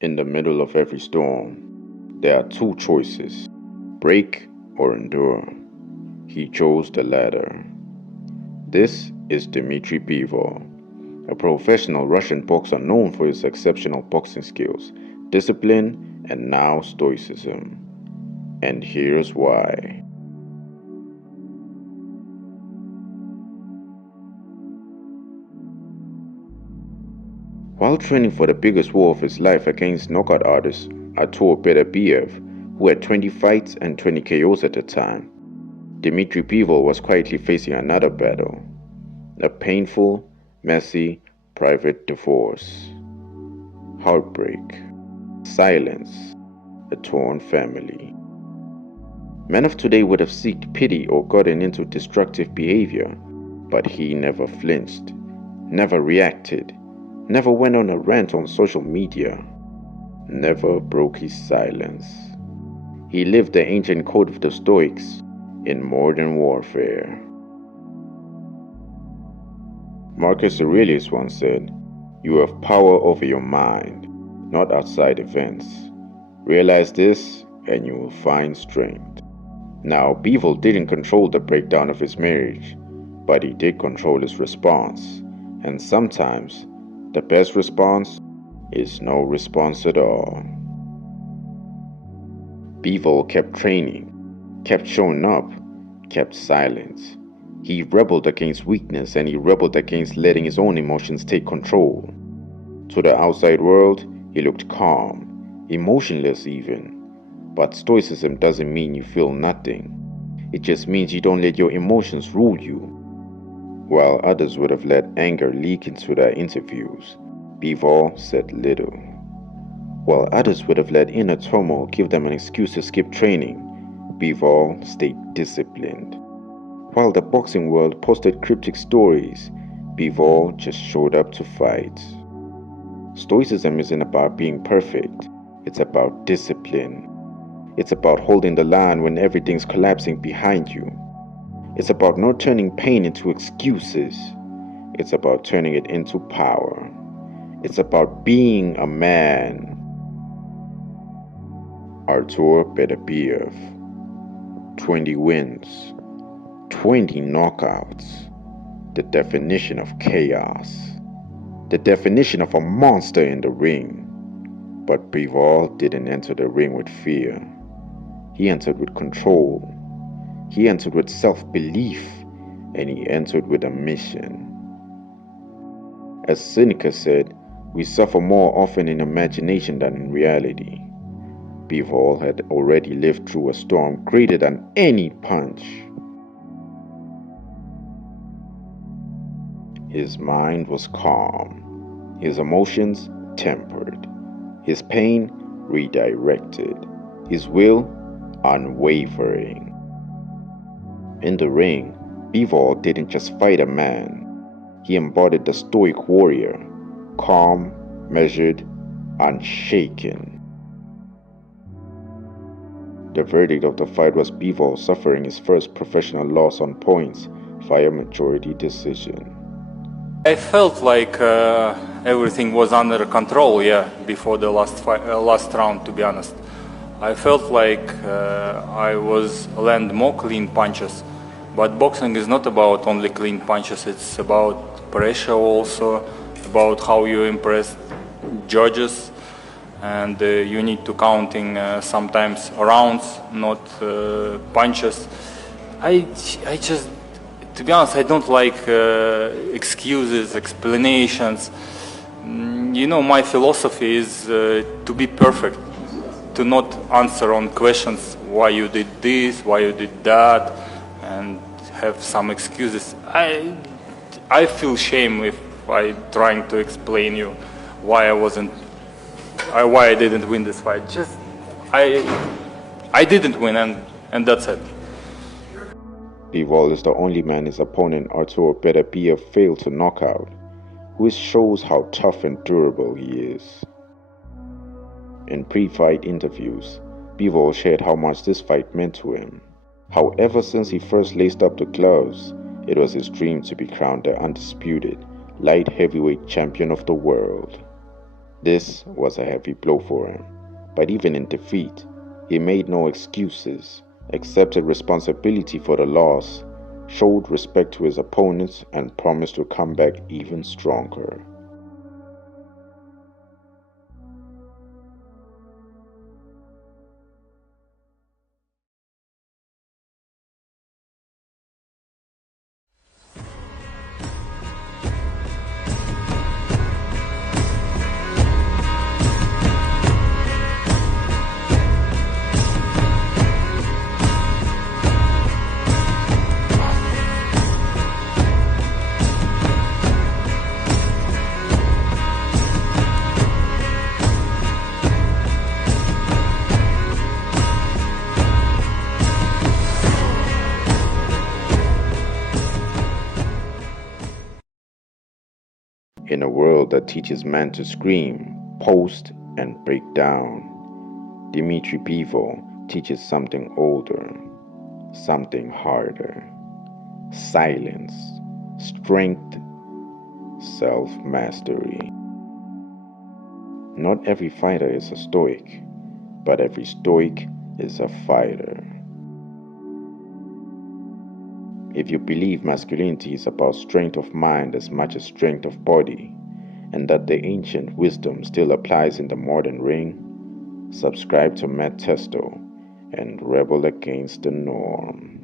In the middle of every storm, there are two choices: break or endure. He chose the latter. This is Dmitry Bivol, a professional Russian boxer known for his exceptional boxing skills, discipline, and now Stoicism. And here's why. While training for the biggest war of his life against knockout artist Artur Beterbiev, who had 20 fights and 20 KOs at the time, Dmitry Bivol was quietly facing another battle: a painful, messy, private divorce, heartbreak, silence, a torn family. Men of today would have sought pity or gotten into destructive behavior, but he never flinched, never reacted, never went on a rant on social media, never broke his silence. He lived the ancient code of the Stoics in modern warfare. Marcus Aurelius once said, "You have power over your mind, not outside events. Realize this and you will find strength." Now, Bivol didn't control the breakdown of his marriage, but he did control his response. And sometimes, the best response is no response at all. Bivol kept training, kept showing up, kept silence. He rebelled against weakness and he rebelled against letting his own emotions take control. To the outside world, he looked calm, emotionless even. But Stoicism doesn't mean you feel nothing. It just means you don't let your emotions rule you. While others would have let anger leak into their interviews, Bivol said little. While others would have let inner turmoil give them an excuse to skip training, Bivol stayed disciplined. While the boxing world posted cryptic stories, Bivol just showed up to fight. Stoicism isn't about being perfect, it's about discipline. It's about holding the line when everything's collapsing behind you. It's about not turning pain into excuses. It's about turning it into power. It's about being a man. Artur Beterbiev. 20 wins, 20 knockouts. The definition of chaos. The definition of a monster in the ring. But Bivol didn't enter the ring with fear. He entered with control. He entered with self-belief, and he entered with a mission. As Seneca said, we suffer more often in imagination than in reality. Bivol had already lived through a storm greater than any punch. His mind was calm, his emotions tempered, his pain redirected, his will unwavering. In the ring, Bivol didn't just fight a man. He embodied the Stoic warrior, calm, measured, unshaken. The verdict of the fight was Bivol suffering his first professional loss on points via majority decision. I felt like everything was under control, before the last round, to be honest. I felt like I was land more clean punches, but boxing is not about only clean punches, it's about pressure also, about how you impress judges, and you need to counting sometimes rounds, not punches. I just, to be honest, I don't like excuses, explanations. My philosophy is to be perfect, to not answer on questions why you did this, why you did that, and have some excuses. I feel shame if I trying to explain you why why I didn't win this fight. Just I didn't win, and that's it. Bivol is the only man his opponent Artur Beterbiev failed to knock out, which shows how tough and durable he is. In pre-fight interviews, Bivol shared how much this fight meant to him. How ever since he first laced up the gloves, it was his dream to be crowned the undisputed light heavyweight champion of the world. This was a heavy blow for him, but even in defeat, he made no excuses, accepted responsibility for the loss, showed respect to his opponents, and promised to come back even stronger. In a world that teaches man to scream, post, and break down, Dmitry Bivol teaches something older, something harder: silence, strength, self-mastery. Not every fighter is a stoic, but every stoic is a fighter. If you believe masculinity is about strength of mind as much as strength of body, and that the ancient wisdom still applies in the modern ring, subscribe to MadTesto and rebel against the norm.